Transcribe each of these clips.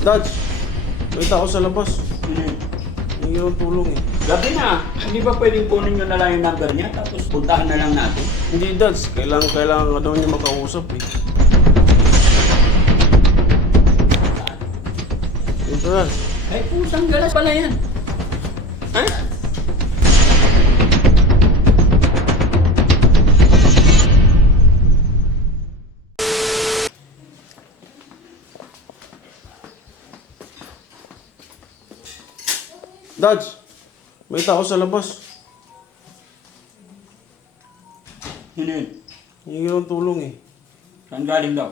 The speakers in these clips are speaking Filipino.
Dad, may tao sa labas. Hmm. Hindi ng tulong eh. Gabi na. Hindi ba pwedeng kunin nyo na lang yung number niya tapos puntahan na lang natin? Hindi, Dad. Kailangan ka daw niya makausap eh. Dito, Dad. Ay, pusang galas pala yan. Ha? Dad, may tao sa labas. Hindi. Hindi ng tulong eh. Saan galing daw?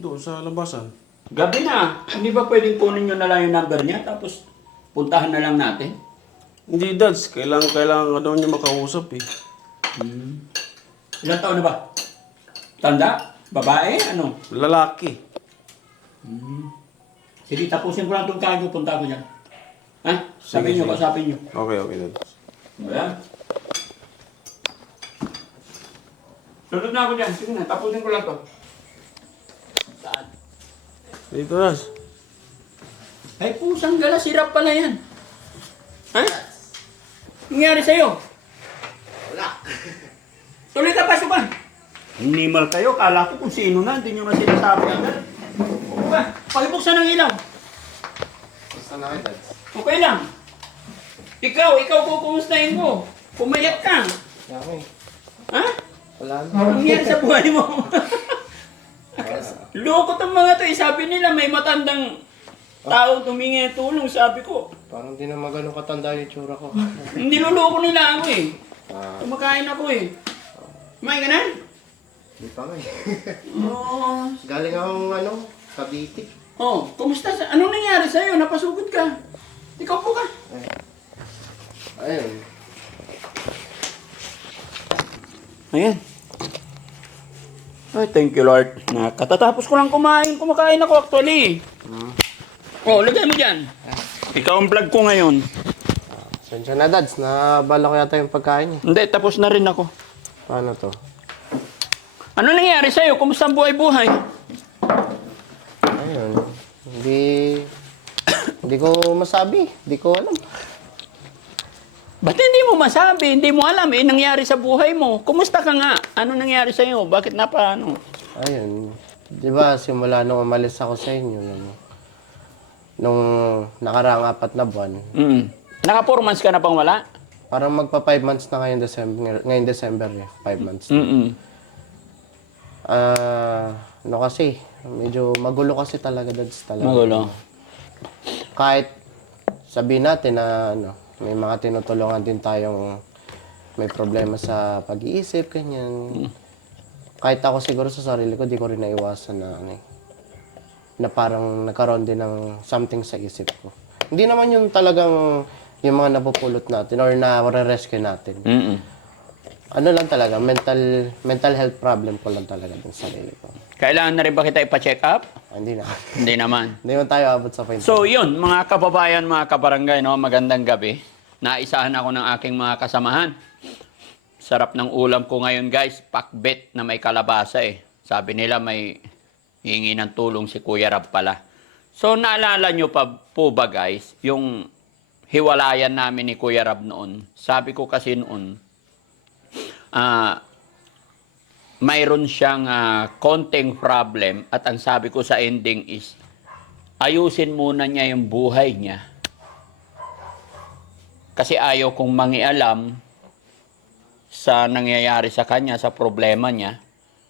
Doon sa labasan. Gabi na. Hindi ba pwedeng kunin nyo na lang yung number niya tapos puntahan na lang natin? Hindi, Dad. Kailangan ka daw niya makausap eh. Ilang taon na ba? Tanda? Babae? Ano? Lalaki. Sige, tapusin ko lang itong kain ko, punta ko dyan. Ha? Sabihin nyo, sige. kasapin nyo. Okay, Dad. Ayan. Sunod na ako dyan. Sige na, tapusin ko lang to. Saan? Dito, Dad. Ay, pusang galas, sirap pala yan. Ha? Nangyari sa'yo? Wala. Tuloy ka, pasok ka. Animal kayo, kala ko kung sino na, hindi nyo na sinasabi agad. Oo ba? Pakibuksan ng ilaw. Basta na kayo, Dad. Okay lang. Ikaw kukumustahin ko. Pumayat ka. Kaya eh. Ha? Wala na. Anong nangyari sa buhay mo? Loko tong mga to. Sabi nila may matandang tao tumingi ng tulong. Sabi ko, Parang di na magano katanda yung tsura ko. niloloko nila ako eh. Ah, Kumakain ako eh. Kumain ka na? di pa nga eh. Oo. Galing akong Cavite. Oh, kumusta? Anong nangyari sa'yo? Napasugod ka. Ikaw po ka. Ayun. Ayan. Ay, thank you Lord. Katatapos ko lang kumain. Kumakain ako actually. Oh, lagay mo dyan. Ikaw ang vlog ko ngayon. Sensya na, Dads. Nabala ko yata yung pagkain niya. Hindi, tapos na rin ako. Paano to? Ano nangyari sa'yo? Kumusta ang buhay-buhay? Ayun. Hindi ko masabi. Hindi ko alam. Ba't hindi mo masabi? Hindi mo alam eh, nangyari sa buhay mo. Kumusta ka nga? Ano nangyari sa'yo? Bakit na paano? Ayun. Di ba, simula nung umalis ako sa inyo, nung nakaraang 4 na buwan, Naka 4 months ka na pang wala? parang magpa 5 months na ngayong December eh. 5 months na. Kasi, medyo magulo kasi talaga, Dads, talaga. Magulo. Kahit sabihin natin na may mga tinutulungan din tayong may problema sa pag-iisip, ganyan. Kahit ako siguro sa sarili ko, di ko rin naiwasan na parang nagkaroon din ng something sa isip ko. Hindi naman yung talagang yung mga napupulot natin or na-rescue natin. Ano lang talaga, mental health problem ko lang talaga yung sarili ko. Kailangan na rin ba kita ipa-check up? Hindi na. Hindi naman. Hindi naman tayo abot sa point. So yun, mga kababayan, mga kabarangay, no, magandang gabi. Naisahan ako ng aking mga kasamahan. Sarap ng ulam ko ngayon guys, pakbet na may kalabasa eh. Sabi nila may hingi ng tulong si Kuya Rab pala. So naalala nyo pa po ba guys, yung hiwalayan namin ni Kuya Rab noon. Sabi ko kasi noon, mayroon siyang konting problem at ang sabi ko sa ending is, ayusin muna niya yung buhay niya. Kasi ayaw kong mangialam sa nangyayari sa kanya, sa problema niya.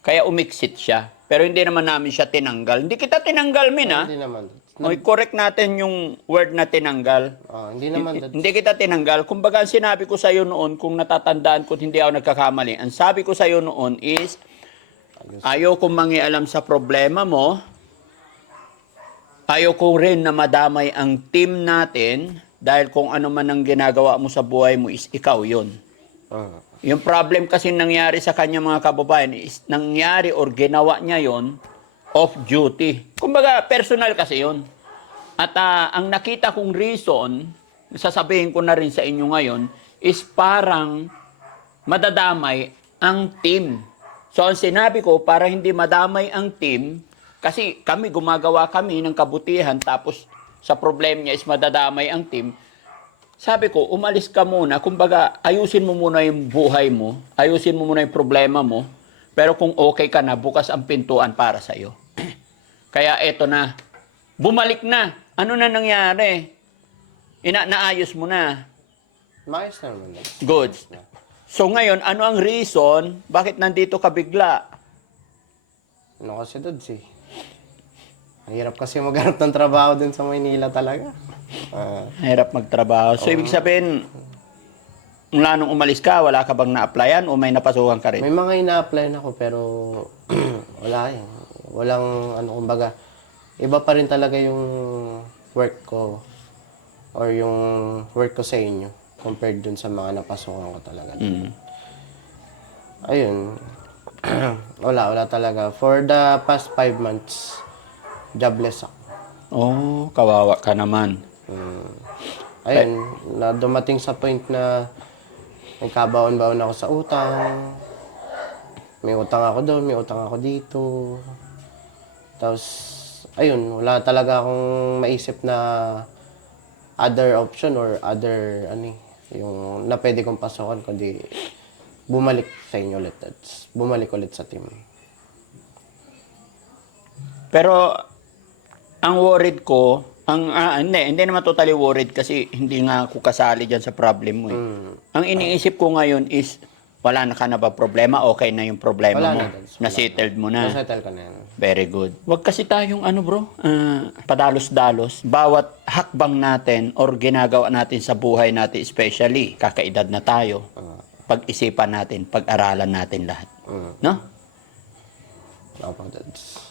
Kaya umiksit siya. Pero hindi naman namin siya tinanggal. Hindi kita tinanggal, Min, ha? Hindi naman. Okay, correct natin yung word na tinanggal. Hindi naman. Dads. Hindi kita tinanggal. Kumbaga, ang sinabi ko sa iyo noon, kung natatandaan ko at hindi ako nagkakamali, ang sabi ko sa iyo noon is, ayaw kong mangialam sa problema mo, ayaw ko rin na madamay ang team natin, dahil kung ano man ang ginagawa mo sa buhay mo is ikaw yun. Yung problem kasi nangyari sa kanya mga kababayan is nangyari or ginawa niya yon off duty. Kumbaga, personal kasi yon. At ang nakita kong reason, sasabihin ko na rin sa inyo ngayon, is parang madadamay ang team. So, ang sinabi ko, para hindi madamay ang team, Kasi gumagawa kami ng kabutihan, tapos sa problem niya is madadamay ang team. Sabi ko, umalis ka muna. Kumbaga, ayusin mo muna yung buhay mo. Ayusin mo muna yung problema mo. Pero kung okay ka na, bukas ang pintuan para sa'yo. Kaya eto na. Bumalik na. Ano na nangyari? Naayos mo na. Maayos na naman, Dads. Good. So ngayon, ano ang reason bakit nandito ka bigla? Ano kasi, Dads eh. Mahirap kasi maghanap ng trabaho dun sa Maynila talaga. Hirap magtrabaho. So ibig sabihin, mula nung umalis ka, wala ka bang na-applyan o may napasukan ka rin? May mga ina-applyan ako pero wala eh. Walang ano kumbaga, iba pa rin talaga yung work ko or yung work ko sa inyo compared dun sa mga napasukan ko talaga. Ayun. wala talaga. For the past 5 months, jobless ako. Oh, kawawa ka naman. Ayun, na dumating sa point na nagkabaon-baon ako sa utang. May utang ako doon, may utang ako dito. Tapos, ayun, wala talaga akong maisip na other option or other, yung na pwede kong pasukan, kundi bumalik sa inyo ulit. Bumalik ulit sa team. Pero, ang worried ko, hindi naman totally worried kasi hindi nga ako kasali dyan sa problem mo eh. Ang iniisip ko ngayon is, wala na ka na ba problema? Okay na yung problema Wala mo? na, Dads. Wala Na-settled mo na? Nasettle ka na yan. Very good. Huwag kasi tayong padalos-dalos. Bawat hakbang natin or ginagawa natin sa buhay natin, especially kakaedad na tayo, pag-isipan natin, pag-aralan natin lahat. No? Opo, Dads.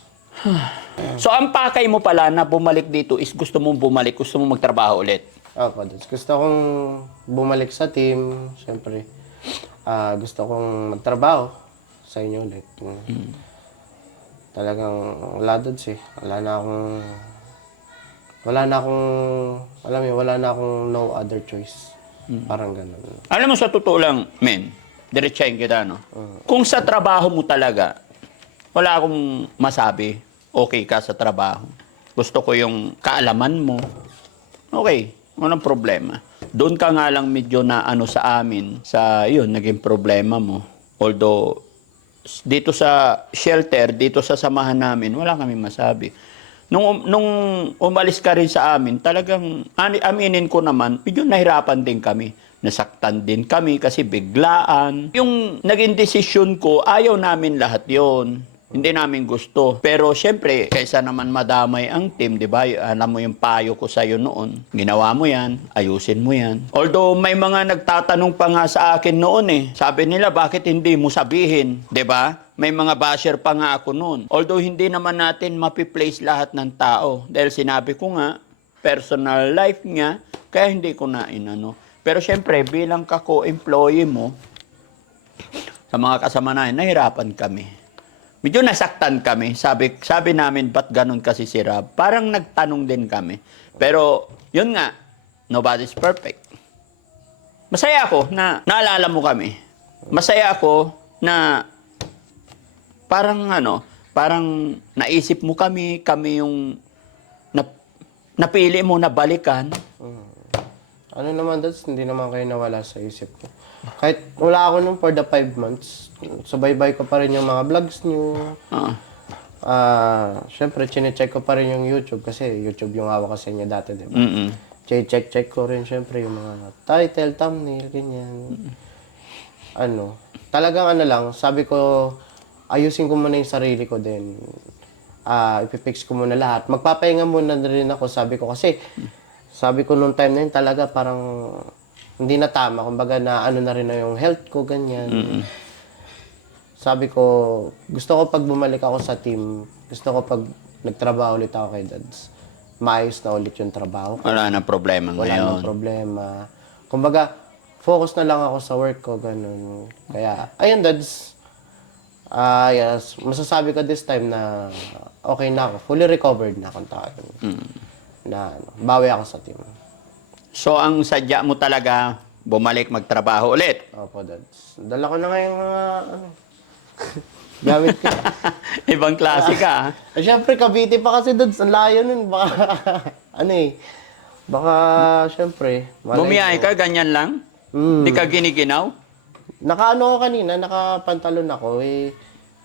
So, ang pakay mo pala na bumalik dito is gusto mong bumalik, gusto mong magtrabaho ulit. Opo, Dads. Gusto kong bumalik sa team. Siyempre, gusto kong magtrabaho sa inyo ulit. Talagang wala, Dads eh. Wala na akong no other choice. Parang ganun. Alam mo, sa totoo lang, men, diretsahin kita, no? Kung sa trabaho mo talaga, wala akong masabi, okay ka sa trabaho. Gusto ko yung kaalaman mo. Okay, walang problema. Doon ka nga lang medyo na sa amin, sa yun, naging problema mo. Although, dito sa shelter, dito sa samahan namin, wala kami masabi. Nung umalis ka rin sa amin, talagang, aminin ko naman, medyo nahirapan din kami. Nasaktan din kami kasi biglaan. Yung naging desisyon ko, ayaw namin lahat yon. Hindi namin gusto. Pero syempre, kaysa naman madamay ang team, di ba? Alam mo yung payo ko sa'yo noon. Ginawa mo yan, ayusin mo yan. Although may mga nagtatanong pa nga sa akin noon eh. Sabi nila, bakit hindi mo sabihin? Di ba? May mga basher pa nga ako noon. Although hindi naman natin mapiplace lahat ng tao. Dahil sinabi ko nga, personal life niya, kaya hindi ko na inano. Pero syempre, bilang ka-co-employee mo, sa mga kasama namin, nahirapan kami. Medyo nasaktan kami. Sabi namin, ba't ganun kasi si Rob? Parang nagtanong din kami. Pero, yun nga, nobody's perfect. Masaya ako na naalala mo kami. Masaya ako na parang naisip mo kami yung napili mo na balikan. Ano naman, Dads, hindi naman kayo nawala sa isip ko. Kahit wala ako nung for the 5 months, subaybay ko pa rin yung mga vlogs nyo. Siyempre, chinecheck ko pa rin yung YouTube kasi YouTube yung hawak ko sa inyo dati, di ba? Check ko rin siyempre yung mga title, thumbnail, ganyan. Talagang lang, sabi ko, ayusin ko muna yung sarili ko din. Ipipix ko muna lahat. Magpapahinga muna rin ako, sabi ko kasi, sabi ko nung time na yun talaga parang hindi na tama. Kumbaga na na rin na yung health ko, ganyan. Sabi ko, gusto ko pag bumalik ako sa team, gusto ko pag nagtrabaho ulit ako kay Dads, maayos na ulit yung trabaho ko. Wala na problema Wala ngayon. nang problema. Kumbaga, focus na lang ako sa work ko, ganun. Kaya, ayun, Dads. Yes, masasabi ko this time na okay na ako. Fully recovered na akong tao. Na bawi ako sa team. So, ang sadya mo talaga, bumalik magtrabaho ulit. Opo, Dads. Dala ko na ngayong Gamit ko. Ibang klase ka, ah. Siyempre, Cavite pa kasi doon. Ang layo nun. Baka, ano eh. Baka, siyempre. malay Bumiyahe mo. ka, ganyan lang? Mm. Di ka giniginaw? Nakaano ko kanina, nakapantalon ako eh.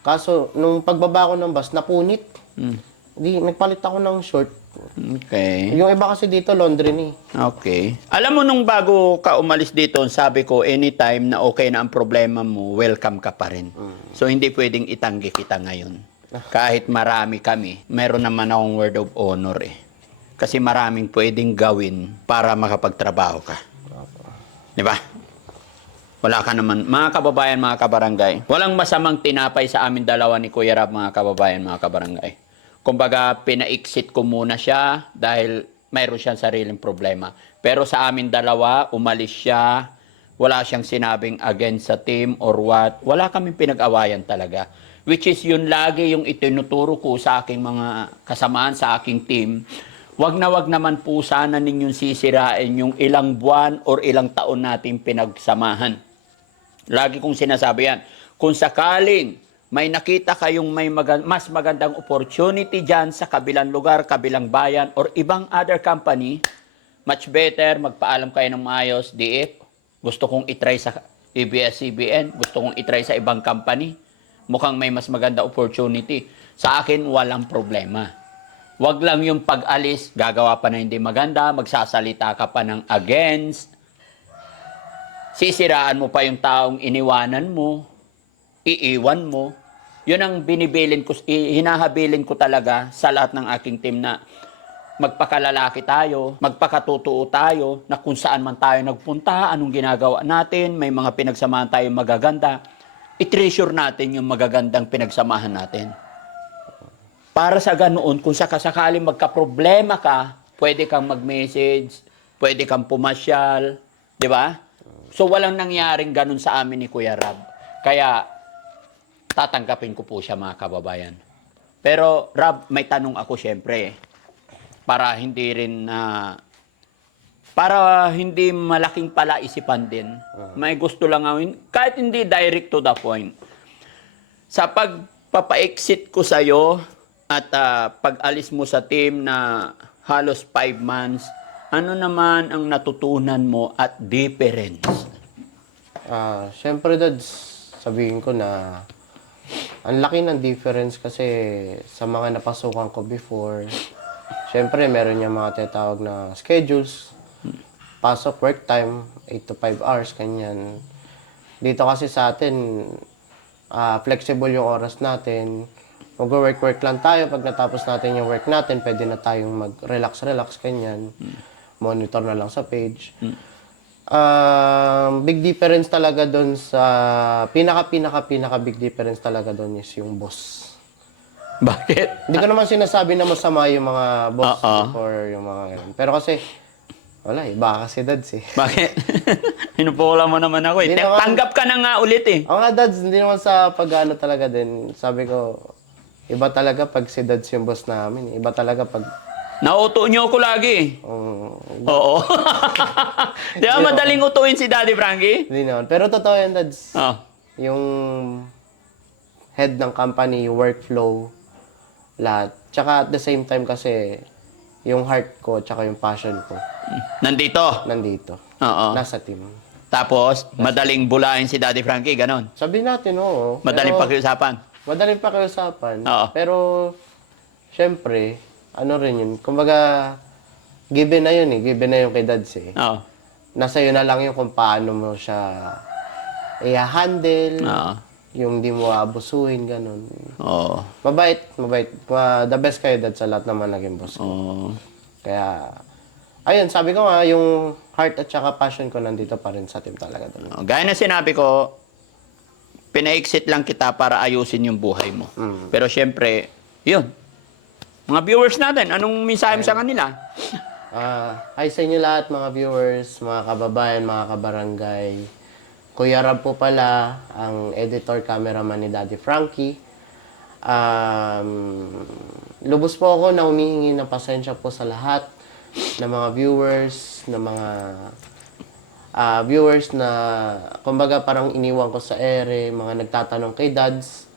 Kaso, nung pagbaba ko ng bus, napunit. Hmm. Di, nagpalit ako ng short. Okay. Yung iba kasi dito, laundry ni. Okay. Alam mo nung bago ka umalis dito, sabi ko anytime na okay na ang problema mo, welcome ka pa rin. So hindi pwedeng itanggi kita ngayon. Kahit marami kami, meron naman akong word of honor eh. Kasi maraming pwedeng gawin para makapagtrabaho ka. Di ba? Wala ka naman. Mga kababayan, mga kabarangay, walang masamang tinapay sa amin dalawa ni Kuya Rab, mga kababayan, mga kabarangay. Kumbaga, pina-exit ko muna siya dahil mayroon siyang sariling problema. Pero sa amin dalawa, umalis siya, wala siyang sinabing against sa team or what. Wala kaming pinag-awayan talaga. Which is yun lagi yung itinuturo ko sa aking mga kasamaan, sa aking team. Wag naman po sana ninyong sisirain yung ilang buwan or ilang taon natin pinagsamahan. Lagi kong sinasabi yan. Kung sakaling may nakita kayong may mas magandang opportunity dyan sa kabilang lugar, kabilang bayan, or ibang other company, much better magpaalam kayo ng maayos, DF. Gusto kong itry sa ABS-CBN, gusto kong itry sa ibang company. Mukhang may mas maganda opportunity. Sa akin, walang problema. Wag lang yung pag-alis, gagawa pa na hindi maganda, magsasalita ka pa ng against, sisiraan mo pa yung taong iniwanan mo, iiwan mo. Yun ang hinahabilin ko talaga sa lahat ng aking team na magpakalalaki tayo, magpakatotoo tayo, na kung saan man tayo nagpunta, anong ginagawa natin, may mga pinagsamahan tayo magaganda, i-treasure natin yung magagandang pinagsamahan natin. Para sa ganoon, kung sakasakaling magka-problema ka, pwede kang mag-message, pwede kang pumasyal, di ba? So walang nangyaring ganun sa amin ni Kuya Rab. Kaya tatanggapin ko po siya, mga kababayan. Pero Rab, may tanong ako syempre. Para hindi malaking palaisipan din. May gusto lang gawin, kahit hindi direct to the point. Sa pagpapa-exit ko sa'yo at pag-alis mo sa team na halos 5 months, ano naman ang natutunan mo at difference? Siyempre, Dads, sabihin ko na ang laki ng difference kasi sa mga napasukan ko before. Siyempre, meron yung mga tinatawag na schedules. Pasok, work time, 8 to 5 hours, kanyan. Dito kasi sa atin, flexible yung oras natin. Mag-work lang tayo. Pag natapos natin yung work natin, pwede na tayong mag-relax, kanyan. Monitor na lang sa page. Big difference talaga doon sa pinaka big difference talaga doon is yung boss. Bakit? Hindi ko naman sinasabi na masama yung mga boss or yung mga ganun. Pero kasi wala eh, baka kasi Dads eh. Bakit? Hinupola mo naman ako eh. Hindi naman- Tanggap ka na nga ulit eh. Nga Dads, hindi naman sa pag-ano talaga din. Sabi ko, iba talaga pag si Dads yung boss namin. Iba talaga pag Nauto nyo ako lagi. Oo. Di ba madaling utuin si Daddy Frankie? hindi naman. Pero totoo yan Dads. Oh. Yung head ng company, workflow, lahat. Tsaka at the same time kasi, yung heart ko, tsaka yung passion ko, Nandito. nandito. Oo. Nasa team. Tapos, madaling bulain si Daddy Frankie, ganon. Sabi natin, oo. Madaling Pero- pakiusapan. Madaling pakiusapan. Oo. Pero, syempre, ano rin yun. Kumbaga, given na yun eh. Given na yun kay Dads eh. Oo. Nasa yun na lang yun kung paano mo siya i-handle. Oo. Yung di mo abusuhin, ganun. Oo. Mabait. The best kayo Dads sa lahat naman naging boss ko. Oo. Kaya, ayun, sabi ko nga, yung heart at saka passion ko nandito pa rin sa team talaga doon. Gaya na sinabi ko, pina-exit lang kita para ayusin yung buhay mo. Pero syempre, yun. Mga viewers natin, anong mensahe mo sa kanila? Hi sa inyo lahat mga viewers, mga kababayan, mga kabarangay. Kuya Rab po pala, ang editor cameraman ni Daddy Frankie. Lubos po ako na humihingi ng pasensya po sa lahat ng mga viewers, na kumbaga parang iniwan ko sa ere, mga nagtatanong kay Dads.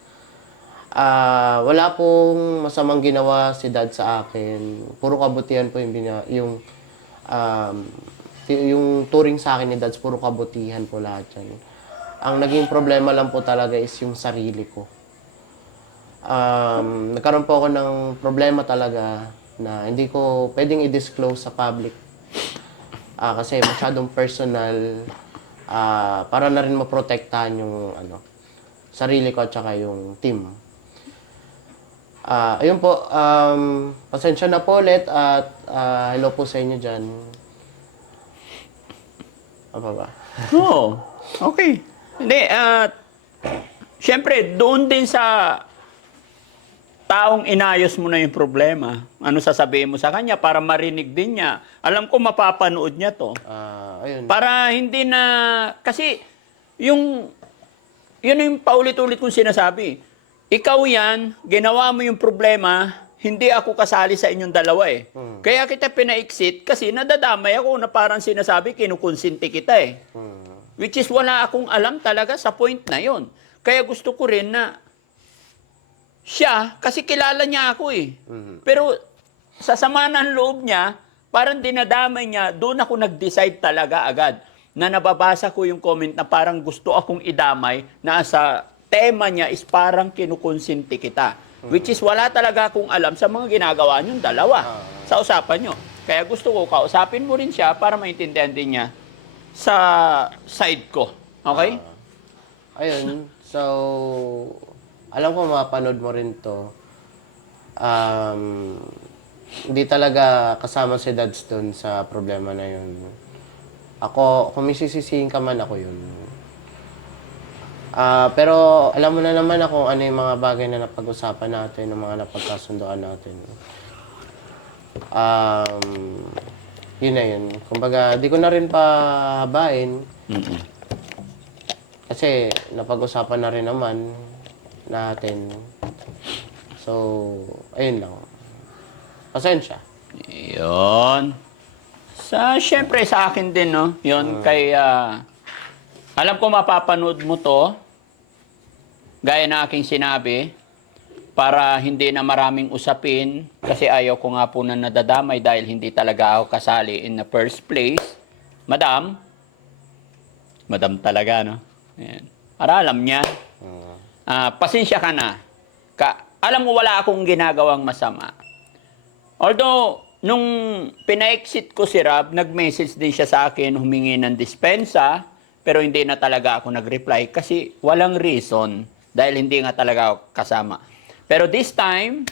Wala pong masamang ginawa si dad sa akin. Puro kabutihan po yung turing sa akin ni dad, puro kabutihan po lahat yan. Ang naging problema lang po talaga is yung sarili ko. Nagkaroon po ako ng problema talaga na hindi ko pwedeng i-disclose sa public. Kasi masyadong personal, para na rin maprotektahan yung sarili ko at saka yung team. Ayun po, pasensya na po ulit at hello po sa inyo dyan. Apa ba? Oo. Okay. Hindi, syempre, doon din sa taong inayos mo na yung problema, ano sasabihin mo sa kanya para marinig din niya? Alam ko mapapanood niya to. Ayun. Para hindi na, kasi yun yung paulit-ulit kong sinasabi. Ikaw yan, ginawa mo yung problema, hindi ako kasali sa inyong dalawa eh. Kaya kita pina-exit kasi nadadamay ako na parang sinasabi, kinukonsinti kita eh. Which is wala akong alam talaga sa point na yon. Kaya gusto ko rin na siya, kasi kilala niya ako eh. Pero sa sama ng loob niya, parang dinadamay niya, doon ako nag-decide talaga agad na nababasa ko yung comment na parang gusto akong idamay na sa tema niya is parang kinukonsinti kita. Which is wala talaga akong alam sa mga ginagawa niyong dalawa sa usapan niyo. Kaya gusto ko kausapin mo rin siya para maintindihan din niya sa side ko. Okay? Ayun. So, alam ko mapanood mo rin to. Hindi talaga kasama si Dads doon sa problema na yun. Ako, kung may sisisihin ka man, ako yun. Pero alam mo na naman ako ano yung mga bagay na napag-usapan natin, yung mga napagkasundoan natin. Yun na yun. Kumbaga, di ko na rin pahabain. Kasi napag-usapan na rin naman natin. So, ayun lang. Pasensya. Yun. Siyempre sa akin din, no? Yun, kay, alam ko mapapanood mo to, gaya na aking sinabi, para hindi na maraming usapin, kasi ayaw ko nga po na nadadamay dahil hindi talaga ako kasali in the first place. Madam talaga, no? Ayan. Para alam niya. Pasensya ka na. Alam mo, wala akong ginagawang masama. Although, nung pina-exit ko si Rob, nag-message din siya sa akin, humingi ng dispensa, pero hindi na talaga ako nag-reply kasi walang reason dahil hindi nga talaga ako kasama. Pero this time,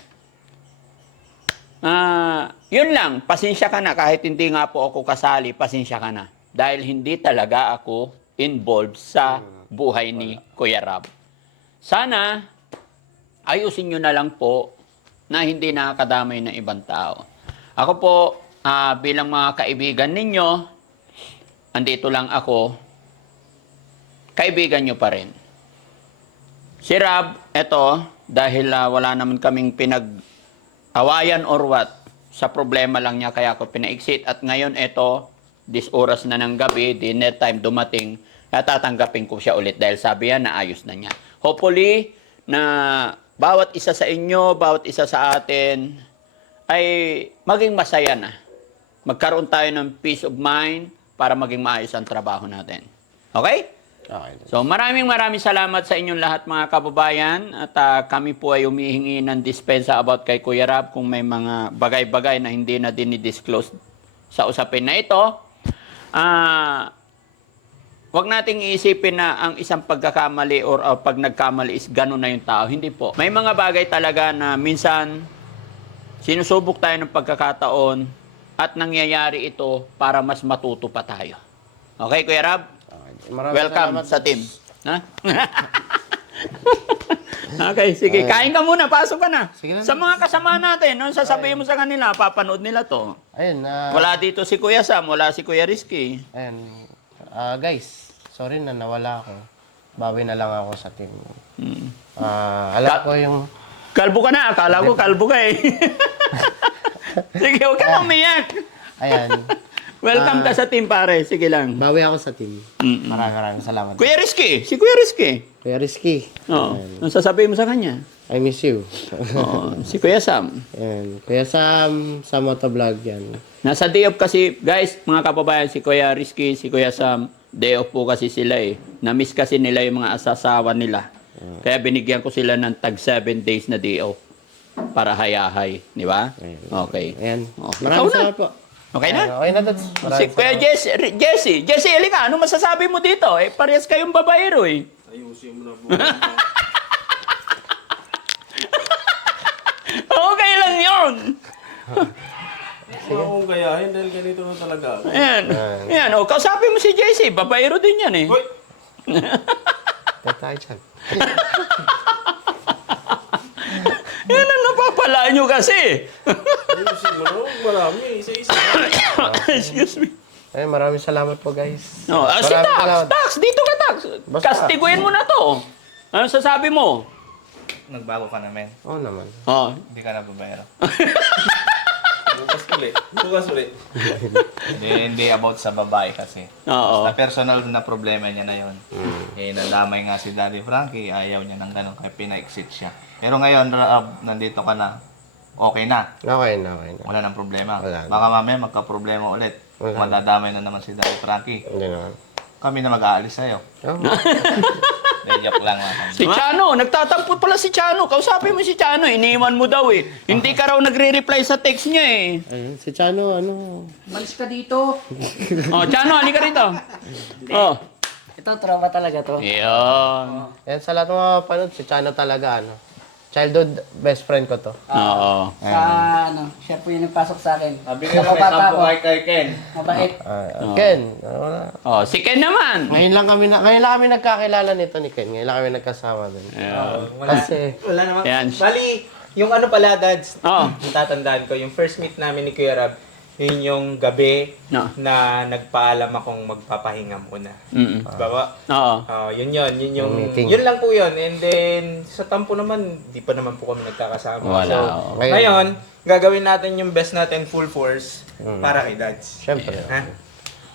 yun lang, pasensya ka na kahit hindi nga po ako kasali, pasensya ka na. Dahil hindi talaga ako involved sa buhay ni Kuya Rob. Sana, ayusin nyo na lang po na hindi nakakadamay ng ibang tao. Ako po, bilang mga kaibigan ninyo, andito lang ako, kaibigan nyo pa rin. Si Rob, eto, dahil wala naman kaming pinag-awayan or what, sa problema lang niya kaya ako pina-exit. At ngayon, eto, this oras na ng gabi, dinner time dumating, tatanggapin ko siya ulit dahil sabi niya na ayos na niya. Hopefully, na bawat isa sa inyo, bawat isa sa atin, ay maging masaya na. Magkaroon tayo ng peace of mind para maging maayos ang trabaho natin. Okay? Okay. So maraming salamat sa inyong lahat mga kababayan at kami po ay humihingi ng dispensa about kay Kuya Rob kung may mga bagay-bagay na hindi na dinidisclose sa usapin na ito. Wag nating iisipin na ang isang pagkakamali or pag nagkamali is gano'n na yung tao. Hindi po. May mga bagay talaga na minsan sinusubok tayo ng pagkakataon at nangyayari ito para mas matuto pa tayo. Okay, Kuya Rob? Welcome sa team. Ha? Okay, sige. Kain ka muna. Pasok ka na. Sige na. Sa mga kasama natin, nung sasabihin mo sa kanila, papanood nila to. Ayun. Wala dito si Kuya Sam, wala si Kuya Rizky. Ayun. Guys, sorry na nawala ako. Bawi na lang ako sa team. Alam ko yung... Kalbo ka na. Akala ko kalbo ka eh. Sige, huwag ka nang umiyak. Ayan. Welcome ka sa team, pare. Sige lang. Bawi ako sa team. Maraming salamat. Kuya Rizky. Si Kuya Rizky. Kuya Rizky. Oo. Anong sasabihin mo sa kanya? I miss you. Oo, si Kuya Sam. Yan. Kuya Sam, sa motovlog yan. Nasa day off kasi, guys, mga kababayan, si Kuya Rizky, si Kuya Sam, day off po kasi sila eh. Na-miss kasi nila yung mga asasawa nila. Kaya binigyan ko sila ng tag 7 days na day off para hayahay, di ba? Okay. Ayan. Okay. Maraming Ikaw na. salamat po. Okay na? Okay na, Dads. Si Kuya Jesse, halika, ano masasabi mo dito? Eh, parehas kayong babaero eh. Ayusin mo na po. Okay lang yun. Wala akong gayahin dahil ganito na talaga ako. Ayan. Ayan, o, kausapin mo si Jesse, babaero din yan eh. Hoy! Tayo tayo dyan. Yan ang napapala nyo kasi. Ayusin mo na. Marami. Isa-isa. Excuse me. Ay, maraming salamat po, guys. No, si Maraming Tax, salamat. Tax, dito ka Tax. Basta. Kastiguin mo na to. Ano sasabi mo? Nagbago ka na, men. Oo naman. Oh. Hindi ka na babayero. Bukas ulit. Bukas ulit. Hindi about sa babae kasi. Oo. Sa personal na problema niya na yun. Eh, nadamay nga si Daddy Frankie, ayaw niya ng ganun, kaya pina-exit siya. Pero ngayon, nandito ka na, okay na. Okay na. Wala nang problema. Wala na. Baka mamaya magka-problema ulit. Wala. Madadamay na naman si Daddy Frankie. Hindi naman. Kami na mag-aalis sa'yo. Oh. Joke lang mga Si Chano, nagtatampot pala si Chano. Kausapin mo si Chano, iniwan mo daw eh. Hindi ka raw nagre-reply sa text niya eh. Ayun, si Chano, ano? Malis ka dito. Oh, Chano, halika rito. Oh. Ito, trauma talaga to. Iyon. Yan, sa lahat ng mga panood, si Chano talaga, ano? Childhood best friend ko to. Oo. Sa ano, siya po yung nagpasok sa akin. Sabi Sa kabata ko, kay Ken. mabait. Ken, wala. Oh, si Ken naman. Ngayon lang kami nagkakilala nito ni Ken. Ngayon lang kami nagkasama din. Kasi, Wala naman. Yan. Bali, yung ano pala, Dads, Oo. natatandaan ko, yung first meet namin ni Kuya Rab, yun yung gabi No. na nagpaalam akong magpapahinga muna. Mm. Diba? Oo. Yun yung, Meeting. yun lang po yun. And then, sa tampo naman, di pa naman po kami nagkakasama. Wala, So, oo. ngayon, gagawin natin yung best natin full force para kay Dads. syempre. Ha?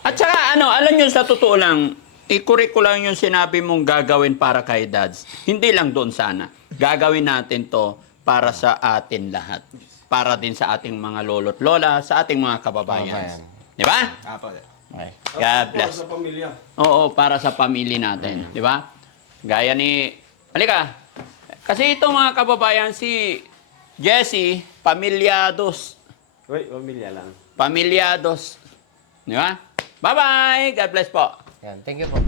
At saka ano, alam nyo sa totoo lang, i-correct ko lang yung sinabi mong gagawin para kay Dads. Hindi lang doon sana. Gagawin natin to para sa atin lahat. Para din sa ating mga lolo't lola, sa ating mga kababayan. Di ba? Apo. Okay. God Para bless. sa pamilya. Oo, para sa pamilya natin. Di ba? Gaya ni... Halika. Kasi ito mga kababayan, si Jesse, pamilyados. Hoy, pamilya lang. Pamilyados. Di ba? Bye-bye! God bless po. Yan, thank you po.